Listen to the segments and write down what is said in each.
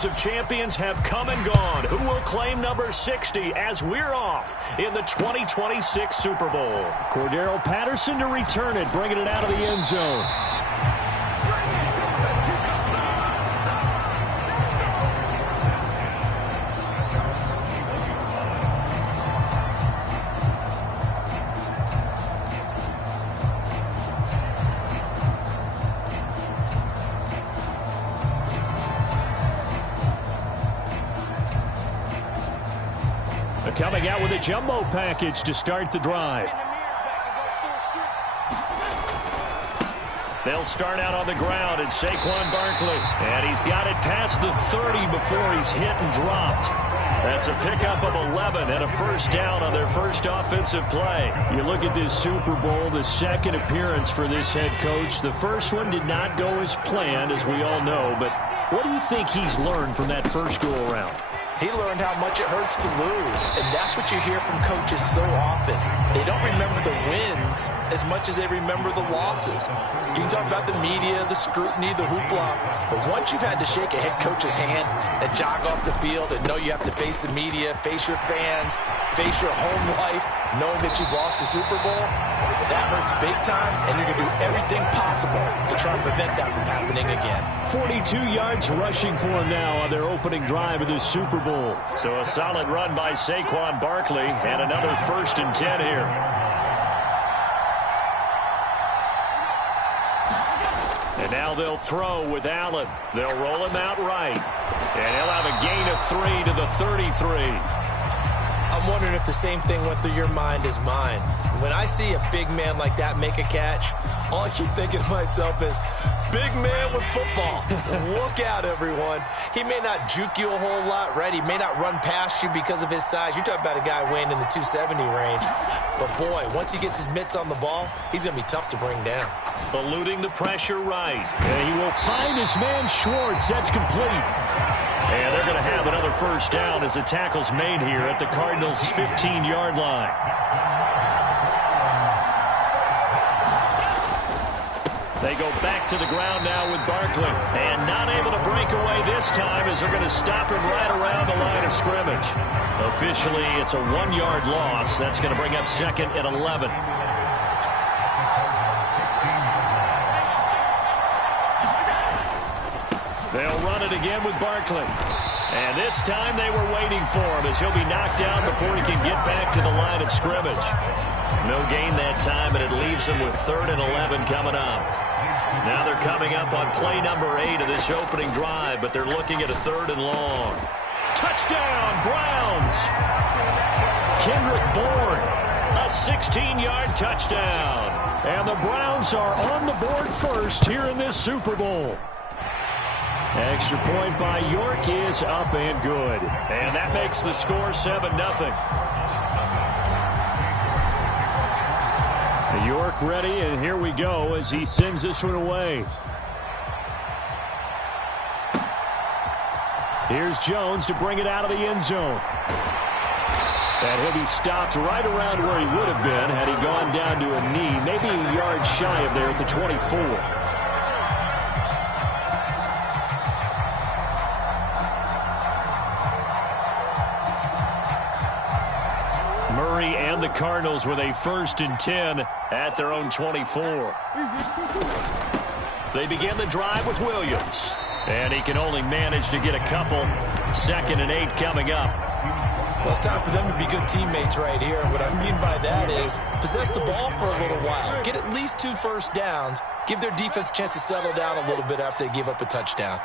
years of champions have come and gone. Who will claim number 60 as we're off in the 2026 Super Bowl? Cordero Patterson to return it, bringing it out of the end zone. Coming out with a jumbo package to start the drive. They'll start out on the ground, and Saquon Barkley. And he's got it past the 30 before he's hit and dropped. That's a pickup of 11 and a first down on their first offensive play. You look at this Super Bowl, the second appearance for this head coach. The first one did not go as planned, as we all know. But what do you think he's learned from that first go-around? He learned how much it hurts to lose, and that's what you hear from coaches so often. They don't remember the wins as much as they remember the losses. You can talk about the media, the scrutiny, the hoopla, but once you've had to shake a head coach's hand and jog off the field and know you have to face the media, face your fans, face your home life, knowing that you've lost the Super Bowl, that hurts big time, and you're going to do everything possible to try and prevent that from happening again. 42 yards rushing for him now on their opening drive of this Super Bowl. So a solid run by Saquon Barkley and another 1st and 10 here. And now they'll throw with Allen. They'll roll him out right. And he'll have a gain of 3 to the 33. I'm wondering if the same thing went through your mind as mine. When I see a big man like that make a catch, all I keep thinking to myself is, big man with football. Look out, everyone. He may not juke you a whole lot, right? He may not run past you because of his size. You're talking about a guy weighing in the 270 range. But, boy, once he gets his mitts on the ball, he's going to be tough to bring down. Eluding the pressure right. And he will find his man Schwartz. That's complete. And they're going to have another first down as the tackle's made here at the Cardinals' 15-yard line. They go back to the ground now with Barkley. And not able to break away this time as they're going to stop him right around the line of scrimmage. Officially, it's a 1-yard loss. That's going to bring up 2nd and 11. They'll run it again with Barkley. And this time they were waiting for him as he'll be knocked down before he can get back to the line of scrimmage. No gain that time, and it leaves him with 3rd and 11 coming up. Now they're coming up on play number 8 of this opening drive, but they're looking at a 3rd and long. Touchdown, Browns! Kendrick Bourne, a 16-yard touchdown. And the Browns are on the board first here in this Super Bowl. Extra point by York is up and good. And that makes the score 7-0. York ready, and here we go as he sends this one away. Here's Jones to bring it out of the end zone. And he'll be stopped right around where he would have been had he gone down to a knee, maybe a yard shy of there at the 24. And the Cardinals with a 1st and 10 at their own 24. They begin the drive with Williams. And he can only manage to get a couple. 2nd and 8 coming up. Well, it's time for them to be good teammates right here. And what I mean by that is possess the ball for a little while. Get at least 2 first downs. Give their defense a chance to settle down a little bit after they give up a touchdown.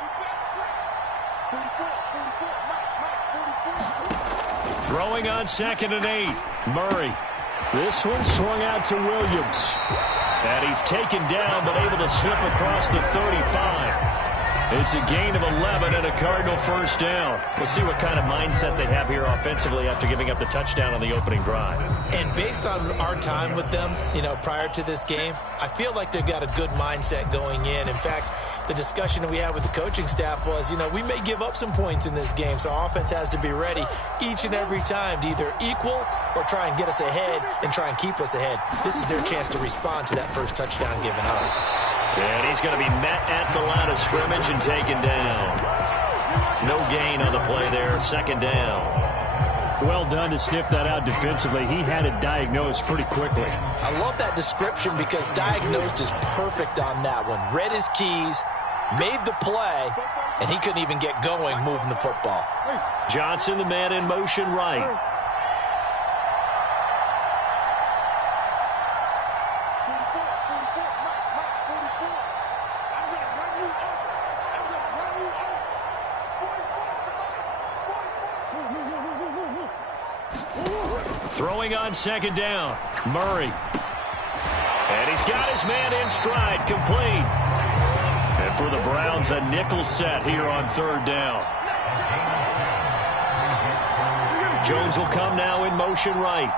Throwing on 2nd and 8. Murray. This one swung out to Williams. And he's taken down but able to slip across the 35. It's a gain of 11 and a Cardinal first down. We'll see what kind of mindset they have here offensively after giving up the touchdown on the opening drive. And based on our time with them, prior to this game, I feel like they've got a good mindset going in. In fact, the discussion that we had with the coaching staff was, we may give up some points in this game, so our offense has to be ready each and every time to either equal or try and get us ahead and try and keep us ahead. This is their chance to respond to that first touchdown given up. And he's going to be met at the line of scrimmage and taken down. No gain on the play there, second down. Well done to sniff that out defensively. He had it diagnosed pretty quickly. I love that description because diagnosed is perfect on that one. Read his keys, made the play, and he couldn't even get going moving the football. Johnson, the man in motion right. Throwing on second down. Murray. And he's got his man in stride, complete. And for the Browns, a nickel set here on third down. Jones will come now in motion right.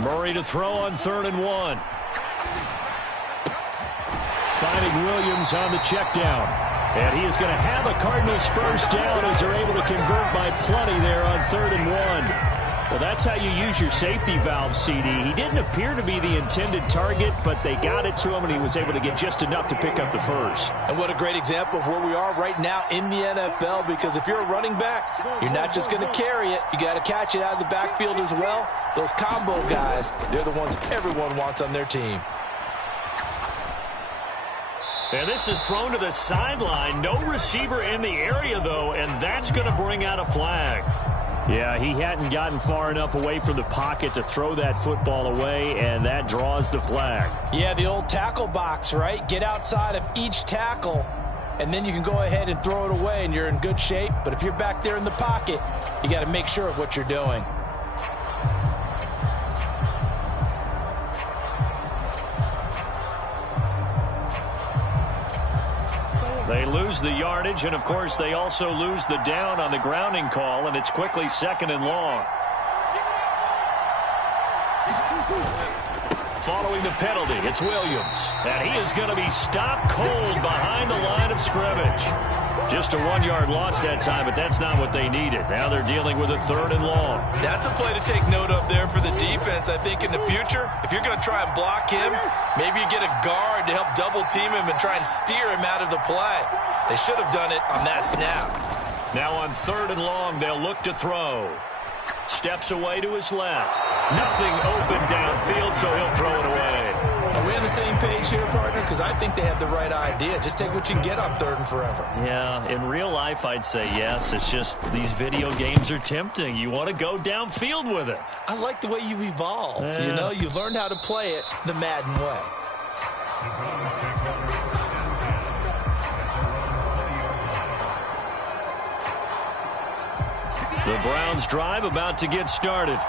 Murray to throw on 3rd and 1. Finding Williams on the check down. And he is going to have a Cardinals first down as they're able to convert by plenty there on 3rd and 1. Well, that's how you use your safety valve, CD. He didn't appear to be the intended target, but they got it to him, and he was able to get just enough to pick up the first. And what a great example of where we are right now in the NFL, because if you're a running back, you're not just going to carry it. You got to catch it out of the backfield as well. Those combo guys, they're the ones everyone wants on their team. And this is thrown to the sideline. No receiver in the area, though, and that's going to bring out a flag. Yeah, he hadn't gotten far enough away from the pocket to throw that football away, and that draws the flag. Yeah, the old tackle box, right? Get outside of each tackle, and then you can go ahead and throw it away, and you're in good shape. But if you're back there in the pocket, you got to make sure of what you're doing. They lose the yardage, and, of course, they also lose the down on the grounding call, and it's quickly 2nd and long. Following the penalty, it's Williams. And he is going to be stopped cold behind the line of scrimmage. Just a 1-yard loss that time, but that's not what they needed. Now they're dealing with a 3rd and long. That's a play to take note of there for the defense. I think in the future, if you're going to try and block him, maybe you get a guard to help double team him and try and steer him out of the play. They should have done it on that snap. Now on 3rd and long, they'll look to throw. Steps away to his left. Nothing open downfield, so he'll throw it away. Are we on the same page here, partner? Because I think they have the right idea. Just take what you can get on 3rd and forever. Yeah, in real life, I'd say yes. It's just these video games are tempting. You want to go downfield with it. I like the way you've evolved. Yeah. You know, you've learned how to play it the Madden way. The Browns drive about to get started.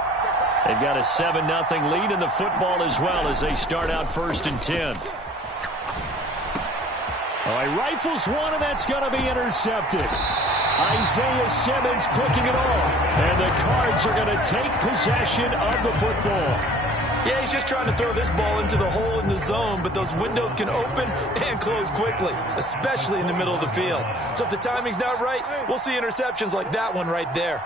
They've got a 7-0 lead in the football as well as they start out 1st and 10. Oh, he rifles one, and that's going to be intercepted. Isaiah Simmons picking it off. And the Cards are going to take possession of the football. Yeah, he's just trying to throw this ball into the hole in the zone, but those windows can open and close quickly, especially in the middle of the field. So if the timing's not right, we'll see interceptions like that one right there.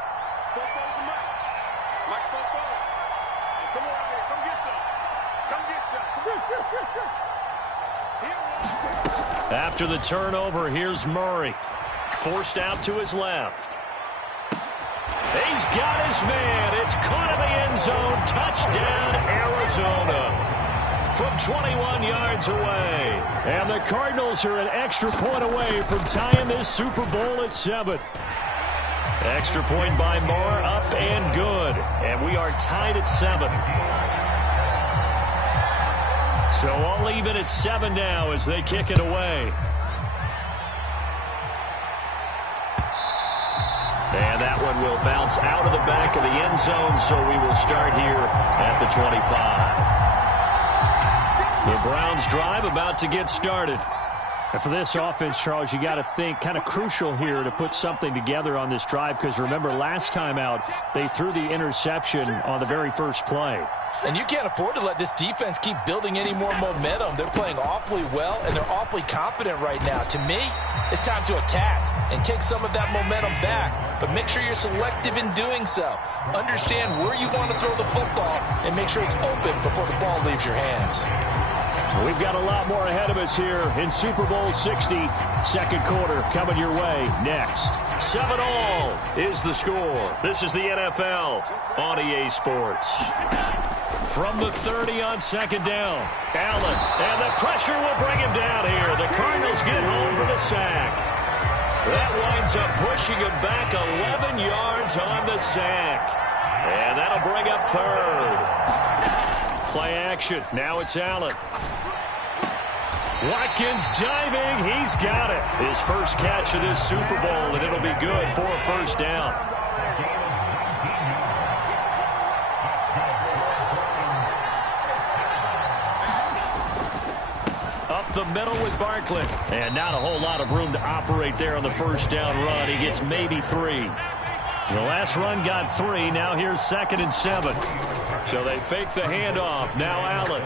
After the turnover, here's Murray. Forced out to his left. He's got his man. It's caught in the end zone. Touchdown, Arizona. From 21 yards away. And the Cardinals are an extra point away from tying this Super Bowl at 7. Extra point by Moore, up and good. And we are tied at 7. So all even at 7 now as they kick it away. And that one will bounce out of the back of the end zone, so we will start here at the 25. The Browns drive about to get started. And for this offense, Charles, you got to think kind of crucial here to put something together on this drive, because remember last time out they threw the interception on the very first play. And you can't afford to let this defense keep building any more momentum. They're playing awfully well, and they're awfully confident right now. To me, it's time to attack and take some of that momentum back, but make sure you're selective in doing so. Understand where you want to throw the football and make sure it's open before the ball leaves your hands. We've got a lot more ahead of us here in Super Bowl 60. Second quarter coming your way next. 7-all is the score. This is the NFL on EA Sports. From the 30 on second down, Allen, and the pressure will bring him down here. The Cardinals get home for the sack. That winds up pushing him back 11 yards on the sack. And that'll bring up third. Play action. Now it's Allen. Watkins diving. He's got it. His first catch of this Super Bowl, and it'll be good for a first down. Up the middle with Barkley. And not a whole lot of room to operate there on the first down run. He gets maybe 3. The last run got 3. Now here's 2nd and 7. So they fake the handoff. Now Allen.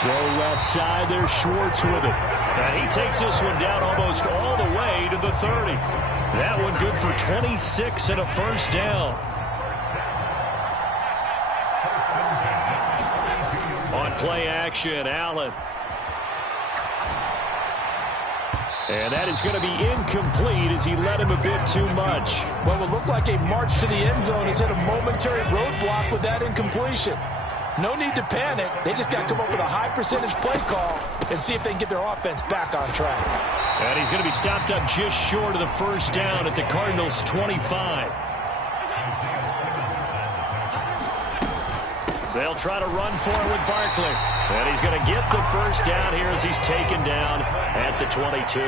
Throw left side. There's Schwartz with it. And he takes this one down almost all the way to the 30. That one good for 26 and a first down. On play action, Allen. And that is going to be incomplete as he led him a bit too much. Well, it looked like a march to the end zone has hit a momentary roadblock with that incompletion. No need to panic. They just got to come up with a high percentage play call and see if they can get their offense back on track. And he's going to be stopped up just short of the first down at the Cardinals' 25. They'll try to run for it with Barkley. And he's going to get the first down here as he's taken down at the 22.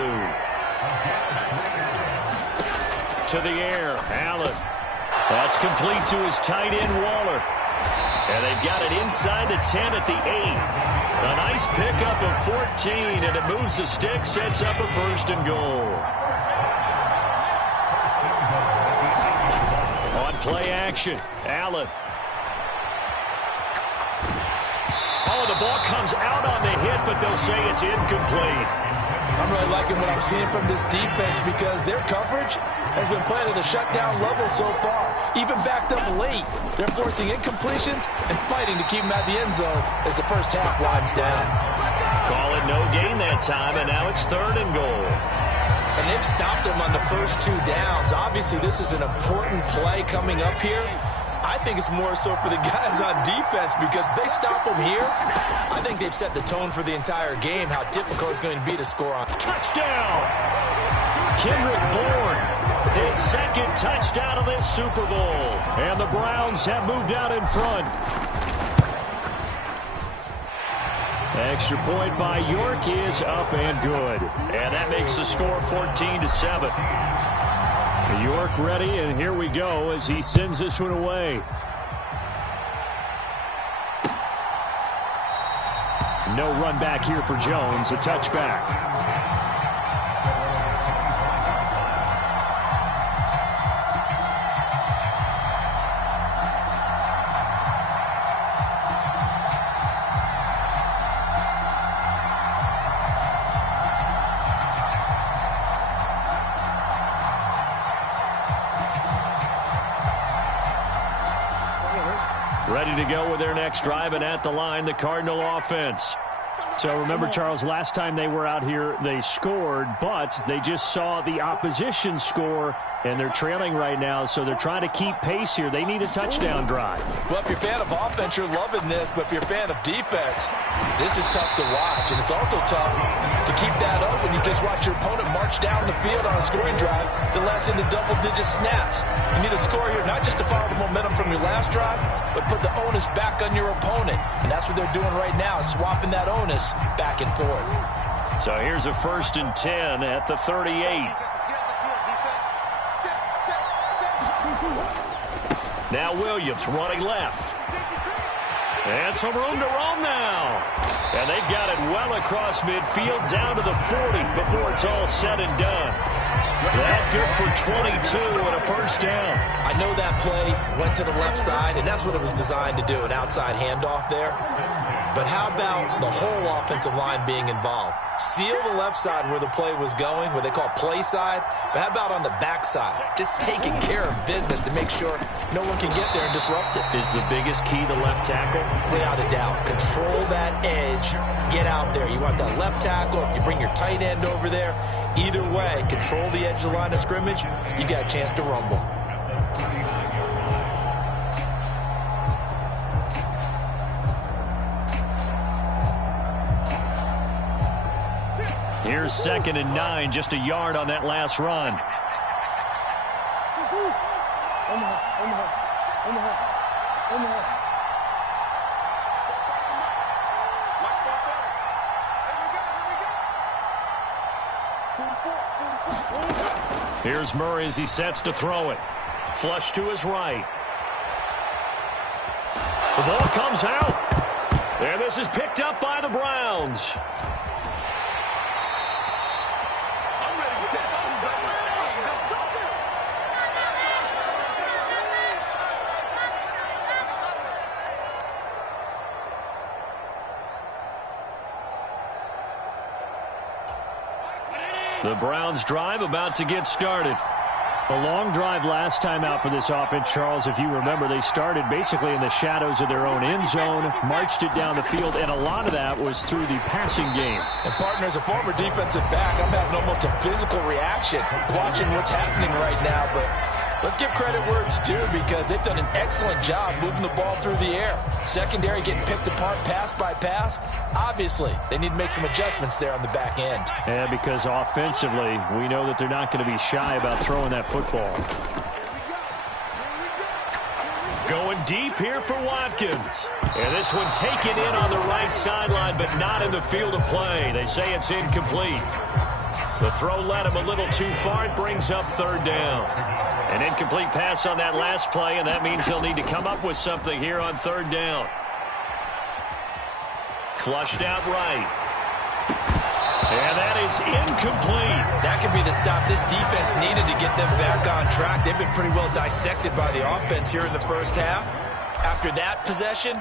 To the air, Allen. That's complete to his tight end, Waller. And they've got it inside the 10 at the 8. A nice pickup of 14, and it moves the stick, sets up a first and goal. On play action, Allen. Oh, the ball comes out on the hit, but they'll say it's incomplete. I'm really liking what I'm seeing from this defense because their coverage has been playing at a shutdown level so far. Even backed up late, they're forcing incompletions and fighting to keep them out of the end zone as the first half winds down. Call it no gain that time, and now it's 3rd and goal. And they've stopped them on the first 2 downs. Obviously, this is an important play coming up here. I think it's more so for the guys on defense because if they stop them here, I think they've set the tone for the entire game, how difficult it's going to be to score on. Touchdown! Kendrick Bourne, his 2nd touchdown of this Super Bowl. And the Browns have moved out in front. Extra point by York is up and good. And that makes the score 14-7. York ready, and here we go as he sends this one away. No run back here for Jones, a touchback. Ready to go with their next drive, and at the line, the Cardinal offense. So remember, Charles, last time they were out here, they scored, but they just saw the opposition score, and they're trailing right now, so they're trying to keep pace here. They need a touchdown drive. Well, if you're a fan of offense, you're loving this, but if you're a fan of defense, this is tough to watch, and it's also tough to keep that up when you just watch your opponent march down the field on a scoring drive that lasts into double-digit snaps. You need a score here, not just to follow the momentum from your last drive, but put the onus back on your opponent, and that's what they're doing right now, swapping that onus back and forth. So here's a 1st and 10 at the 38. Now Williams running left. And some room to roam now. And they've got it well across midfield down to the 40 before it's all said and done. That good for 22 and a first down. I know that play went to the left side, and that's what it was designed to do, an outside handoff there. But how about the whole offensive line being involved? Seal the left side where the play was going, what they call play side. But how about on the back side? Just taking care of business to make sure no one can get there and disrupt it. Is the biggest key the left tackle? Without a doubt. Control that edge. Get out there. You want that left tackle. If you bring your tight end over there, either way, control the edge of the line of scrimmage, you got a chance to rumble. Here's 2nd and 9, just a yard on that last run. Here's Murray as he sets to throw it. Flush to his right. The ball comes out. And this is picked up by the Browns. The Browns drive about to get started. A long drive last time out for this offense, Charles. If you remember, they started basically in the shadows of their own end zone, marched it down the field, and a lot of that was through the passing game. And, partner, as a former defensive back, I'm having almost a physical reaction watching what's happening right now. But let's give credit where it's due because they've done an excellent job moving the ball through the air. Secondary getting picked apart pass by pass. Obviously, they need to make some adjustments there on the back end. Yeah, because offensively, we know that they're not going to be shy about throwing that football. Going deep here for Watkins. And this one taken in on the right sideline, but not in the field of play. They say it's incomplete. The throw led him a little too far. It brings up 3rd down. An incomplete pass on that last play, and that means they'll need to come up with something here on 3rd down. Flushed out right. And that is incomplete. That could be the stop this defense needed to get them back on track. They've been pretty well dissected by the offense here in the first half. After that possession,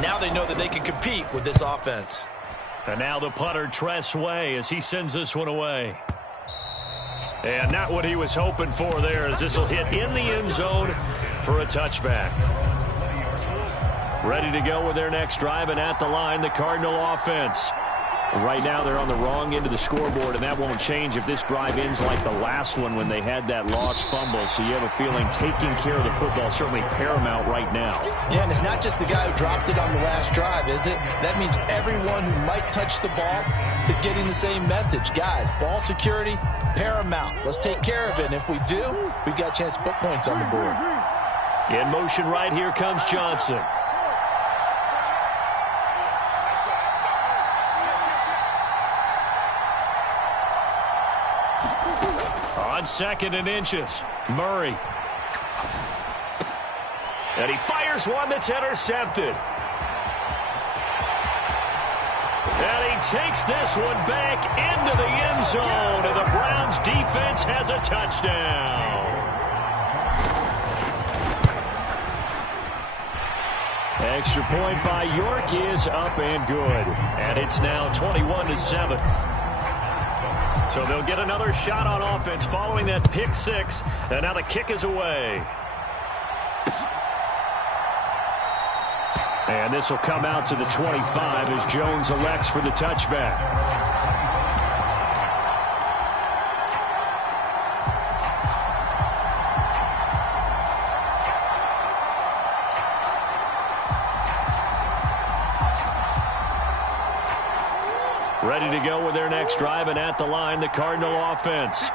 now they know that they can compete with this offense. And now the punter, Tress Way, as he sends this one away. And not what he was hoping for there, as this will hit in the end zone for a touchback. Ready to go with their next drive, and at the line, the Cardinal offense. Right now, they're on the wrong end of the scoreboard, and that won't change if this drive ends like the last one when they had that lost fumble. So you have a feeling taking care of the football certainly paramount right now. Yeah, and it's not just the guy who dropped it on the last drive, is it? That means everyone who might touch the ball is getting the same message. Guys, ball security, paramount. Let's take care of it, and if we do, we've got a chance to put points on the board. In motion right here comes Johnson. On 2nd and inches, Murray. And he fires one that's intercepted. And he takes this one back into the end zone, and the Browns defense has a touchdown. Extra point by York is up and good. And it's now 21-7. So they'll get another shot on offense following that pick 6. And now the kick is away. And this will come out to the 25 as Jones elects for the touchback. Ready to go with their next drive, and at the line, the Cardinal offense.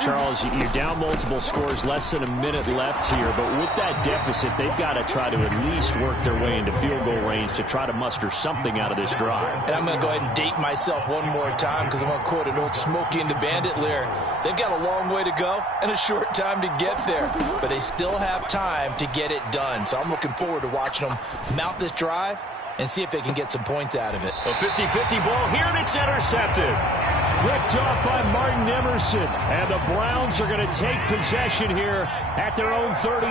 Charles, you're down multiple scores, less than a minute left here, but with that deficit, they've got to try to at least work their way into field goal range to try to muster something out of this drive. And I'm going to go ahead and date myself one more time because I'm going to quote an old Smokey and the Bandit lyric. They've got a long way to go and a short time to get there, but they still have time to get it done. So I'm looking forward to watching them mount this drive and see if they can get some points out of it. A 50-50 ball here, and it's intercepted. Ripped off by Martin Emerson. And the Browns are going to take possession here at their own 33.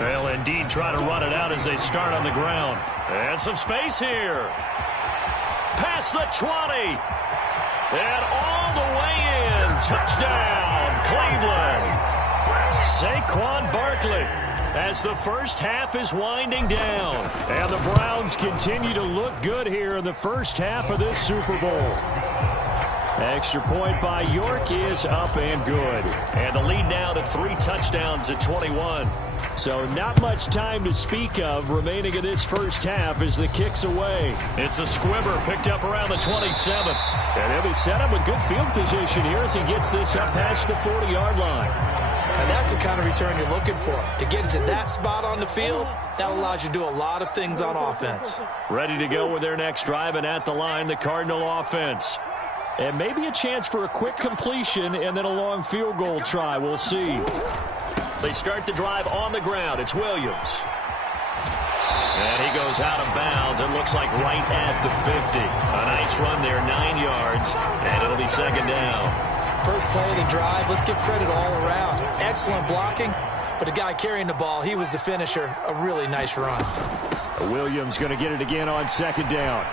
They'll indeed try to run it out as they start on the ground. And some space here. Past the 20. And all the way in. Touchdown, Cleveland. Saquon Barkley, as the first half is winding down. And the Browns continue to look good here in the first half of this Super Bowl. Extra point by York is up and good. And the lead now to 3 touchdowns at 21. So not much time to speak of remaining in this first half as the kick's away. It's a squibber picked up around the 27. And he'll be set up with good field position here as he gets this up past the 40-yard line. And that's the kind of return you're looking for. To get into that spot on the field, that allows you to do a lot of things on offense. Ready to go with their next drive, and at the line, the Cardinal offense. And maybe a chance for a quick completion and then a long field goal try. We'll see. They start the drive on the ground. It's Williams. And he goes out of bounds. It looks like right at the 50. A nice run there, 9 yards, and it'll be second down. First play of the drive, let's give credit all around. Excellent blocking, but the guy carrying the ball, he was the finisher. A really nice run. Williams going to get it again on second down.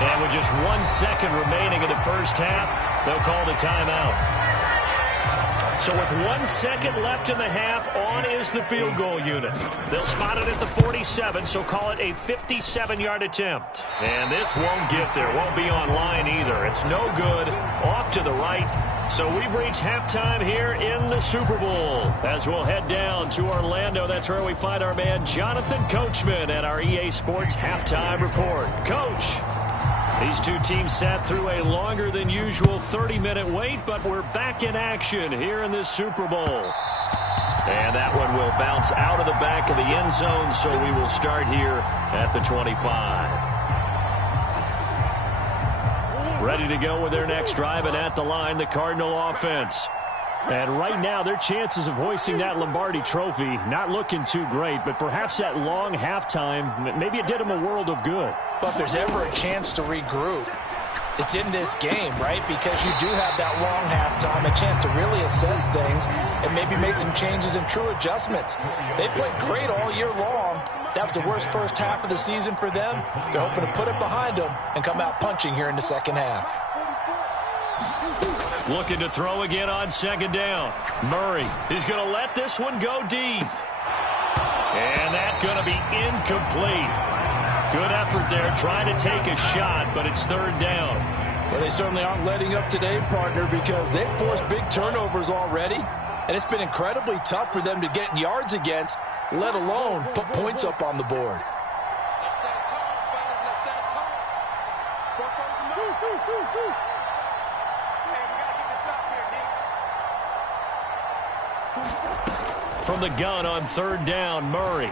And with just 1 second remaining in the first half, they'll call the timeout. So with 1 second left in the half, on is the field goal unit. They'll spot it at the 47, so call it a 57-yard attempt. And this won't get there, won't be on line either. It's no good, off to the right. So we've reached halftime here in the Super Bowl. As we'll head down to Orlando, that's where we find our man Jonathan Coachman at our EA Sports Halftime Report. Coach, these two teams sat through a longer than usual 30-minute wait, but we're back in action here in this Super Bowl. And that one will bounce out of the back of the end zone, so we will start here at the 25. Ready to go with their next drive, and at the line, the Cardinal offense. And right now, their chances of hoisting that Lombardi trophy not looking too great, but perhaps that long halftime, maybe it did them a world of good. But if there's ever a chance to regroup, it's in this game, right? Because you do have that long halftime, a chance to really assess things and maybe make some changes and true adjustments. They played great all year long. That was the worst first half of the season for them. They're hoping to put it behind them and come out punching here in the second half. Looking to throw again on second down. Murray is going to let this one go deep. And that's going to be incomplete. Good effort there, trying to take a shot, but it's third down. Well, they certainly aren't letting up today, partner, because they've forced big turnovers already, and it's been incredibly tough for them to get yards against, let alone put points up on the board. From the gun on third down, Murray.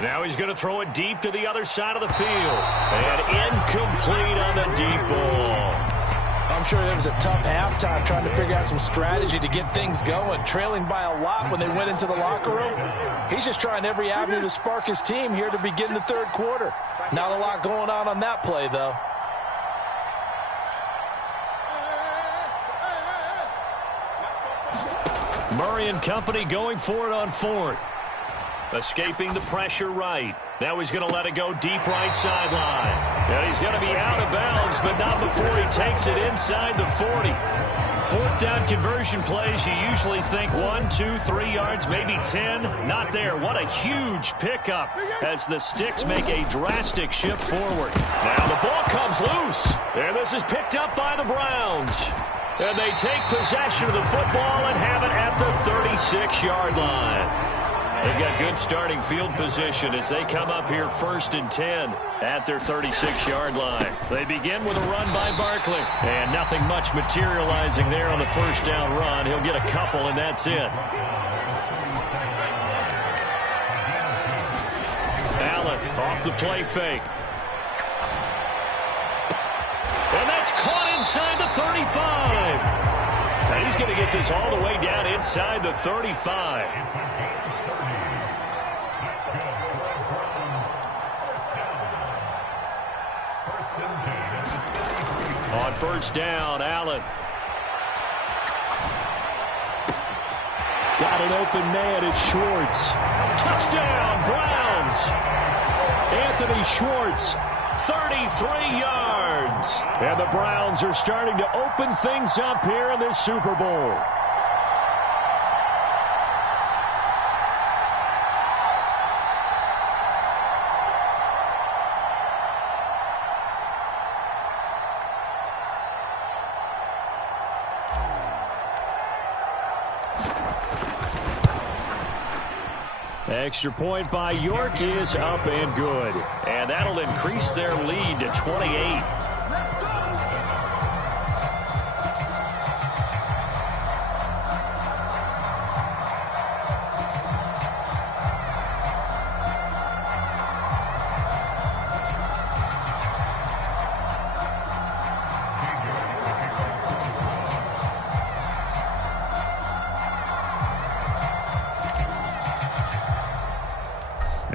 Now he's going to throw it deep to the other side of the field. And incomplete on the deep ball. I'm sure it was a tough halftime trying to figure out some strategy to get things going. Trailing by a lot when they went into the locker room. He's just trying every avenue to spark his team here to begin the third quarter. Not a lot going on that play, though. Murray and company going for it on fourth. Escaping the pressure right. Now he's going to let it go deep right sideline. And he's going to be out of bounds, but not before he takes it inside the 40. Fourth down conversion plays, you usually think 1, 2, 3 yards, maybe 10. Not there. What a huge pickup as the Sticks make a drastic shift forward. Now the ball comes loose. And this is picked up by the Browns. And they take possession of the football and have it at the 36-yard line. They've got good starting field position as they come up here 1st and 10 at their 36-yard line. They begin with a run by Barkley. And nothing much materializing there on the first down run. He'll get a couple, and that's it. Allen off the play fake. And that's caught inside the 35. And he's going to get this all the way down inside the 35. On first down, Allen. Got an open man, it's Schwartz. Touchdown, Browns. Anthony Schwartz. 33 yards. And the Browns are starting to open things up here in this Super Bowl. Extra point by York is up and good. And that'll increase their lead to 28.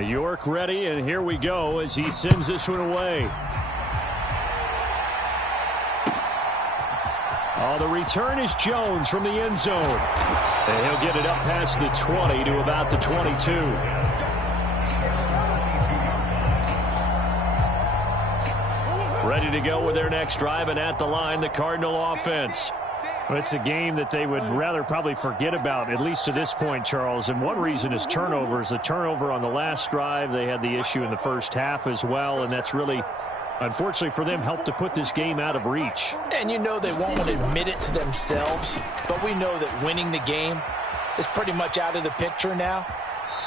York ready, and here we go as he sends this one away. Oh, the return is Jones from the end zone. And he'll get it up past the 20 to about the 22. Ready to go with their next drive, and at the line, the Cardinal offense. Well, it's a game that they would rather probably forget about, at least to this point, Charles. And one reason is turnovers. The turnover on the last drive, they had the issue in the first half as well, and that's really, unfortunately for them, helped to put this game out of reach. And you know they won't admit it to themselves, but we know that winning the game is pretty much out of the picture now.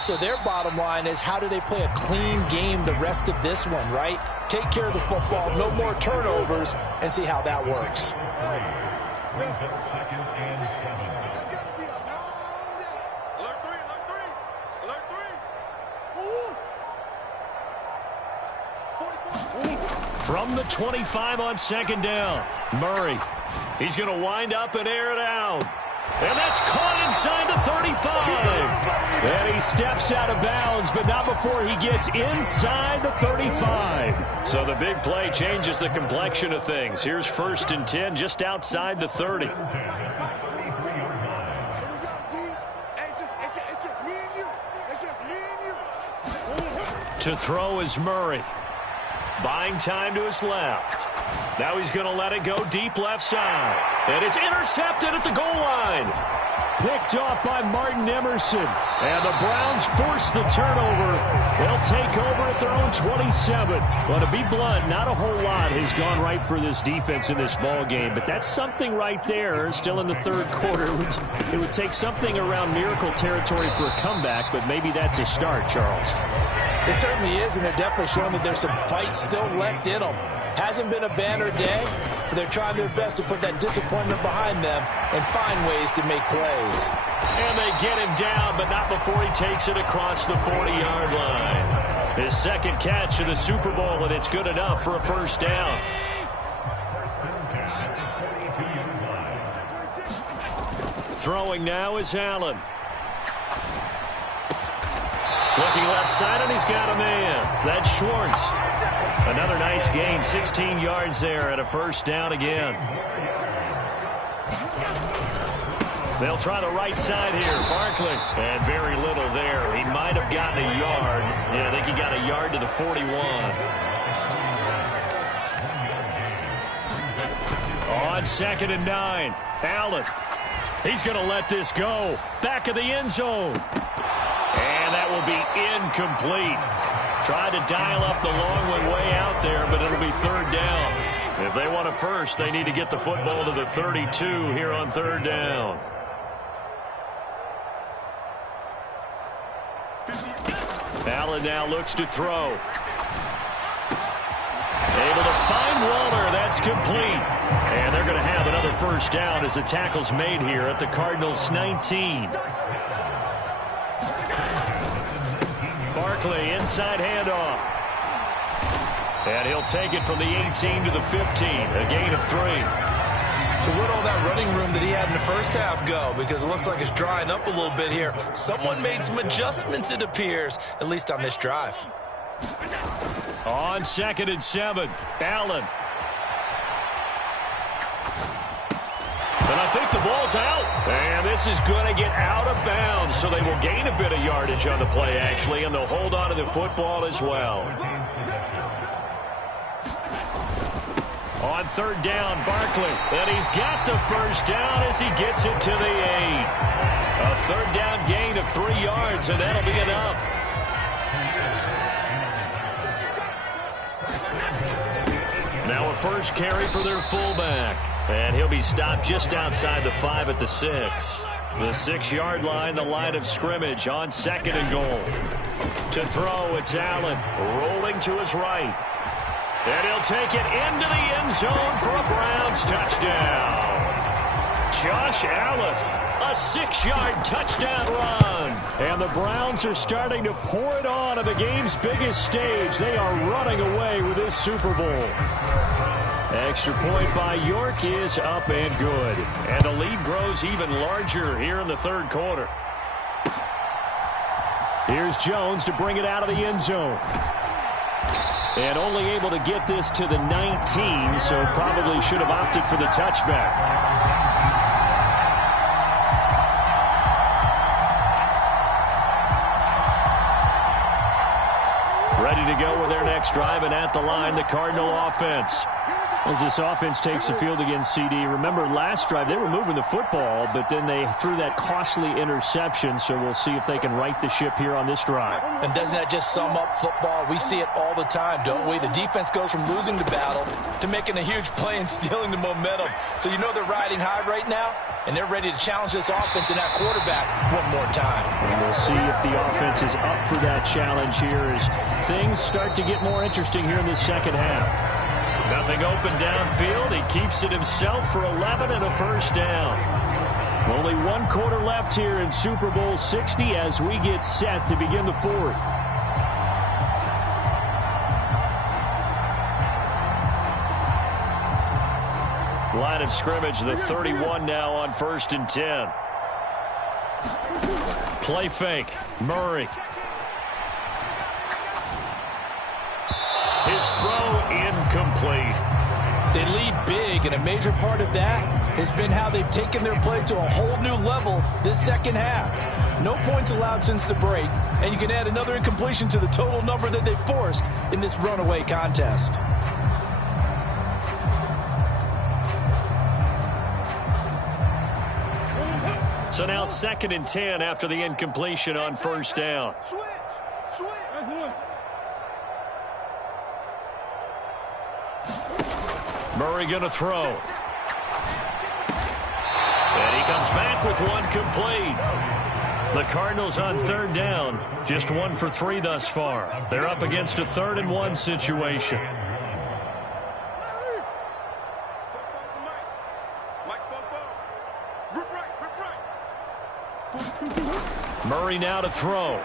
So their bottom line is, how do they play a clean game the rest of this one, right? Take care of the football, no more turnovers, and see how that works. Second and 7. From the 25 on second down, Murray. He's going to wind up and air it out. And that's caught inside the 35. And he steps out of bounds, but not before he gets inside the 35. So the big play changes the complexion of things. Here's first and 10 just outside the 30. To throw is Murray. Buying time to his left. Now he's going to let it go deep left side. And it's intercepted at the goal line. Picked off by Martin Emerson. And the Browns force the turnover. They'll take over at their own 27. Well, to be blunt, not a whole lot has gone right for this defense in this ball game. But that's something right there. Still in the third quarter. It would take something around miracle territory for a comeback. But maybe that's a start, Charles. It certainly is, and they're definitely showing that there's some fight still left in them. Hasn't been a banner day, but they're trying their best to put that disappointment behind them and find ways to make plays. And they get him down, but not before he takes it across the 40-yard line. His second catch of the Super Bowl, and it's good enough for a first down. Throwing now is Allen. Looking left side, and he's got a man. That's Schwartz. Another nice gain, 16 yards there and a first down again. They'll try the right side here. Barkley. And very little there. He might have gotten a yard. Yeah, I think he got a yard to the 41. On second and 9. Allen. He's going to let this go. Back of the end zone. And that will be incomplete. Tried to dial up the long one way out there, but it'll be third down. If they want a first, they need to get the football to the 32 here on third down. Allen now looks to throw. Able to find Waller. That's complete. And they're going to have another first down as the tackle's made here at the Cardinals' 19. Barkley, inside handoff. And he'll take it from the 18 to the 15. A gain of 3. So where'd all that running room that he had in the first half go? Because it looks like it's drying up a little bit here. Someone made some adjustments, it appears, at least on this drive. On second and 7, Allen. the ball's out. And this is going to get out of bounds, so they will gain a bit of yardage on the play, actually, and they'll hold on to the football as well. On third down, Barkley. And he's got the first down as he gets it to the 8. A third down gain of 3 yards, and that'll be enough. Now a first carry for their fullback. And he'll be stopped just outside the 5 at the 6. The 6-yard line, the line of scrimmage on 2nd and goal. To throw, it's Allen rolling to his right. And he'll take it into the end zone for a Browns touchdown. Josh Allen, a 6-yard touchdown run. And the Browns are starting to pour it on the game's biggest stage. They are running away with this Super Bowl. Extra point by York is up and good. And the lead grows even larger here in the third quarter. Here's Jones to bring it out of the end zone. And only able to get this to the 19, so probably should have opted for the touchback. Ready to go with their next drive, and at the line, the Cardinal offense. As this offense takes the field against CD, remember last drive they were moving the football, but then they threw that costly interception, so we'll see if they can right the ship here on this drive. And doesn't that just sum up football? We see it all the time, don't we? The defense goes from losing the battle to making a huge play and stealing the momentum. So you know they're riding high right now, and they're ready to challenge this offense and that quarterback one more time. And we'll see if the offense is up for that challenge here as things start to get more interesting here in this second half. Nothing open downfield. He keeps it himself for 11 and a first down. Only 1 quarter left here in Super Bowl 60 as we get set to begin the fourth. Line of scrimmage, the 31 now on 1st and 10. Play fake. Murray. His throw incomplete. They lead big, and a major part of that has been how they've taken their play to a whole new level this second half. No points allowed since the break, and you can add another incompletion to the total number that they forced in this runaway contest. So now 2nd and 10 after the incompletion on first down. Murray going to throw. And he comes back with one complete. The Cardinals on 3rd down, just 1 for 3 thus far. They're up against a 3rd and 1 situation. Murray now to throw.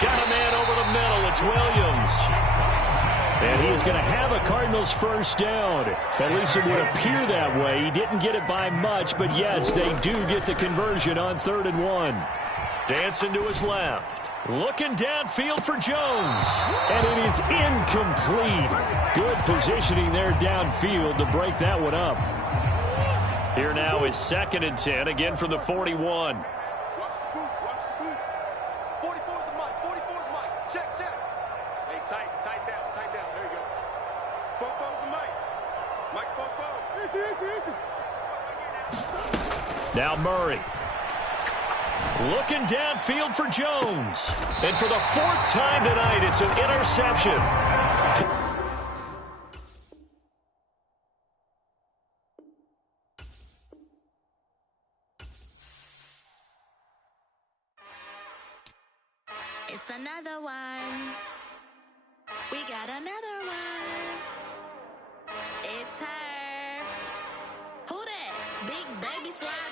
Got a man over the middle. It's Williams. And he is going to have a Cardinals first down. At least it would appear that way. He didn't get it by much, but yes, they do get the conversion on 3rd and 1. Dancing to his left. Looking downfield for Jones. And it is incomplete. Good positioning there downfield to break that one up. Here now is 2nd and 10, again from the 41. Now Murray. Looking downfield for Jones. And for the 4th time tonight, it's an interception. It's another one. We got another one. It's her. Who that? Big baby slide.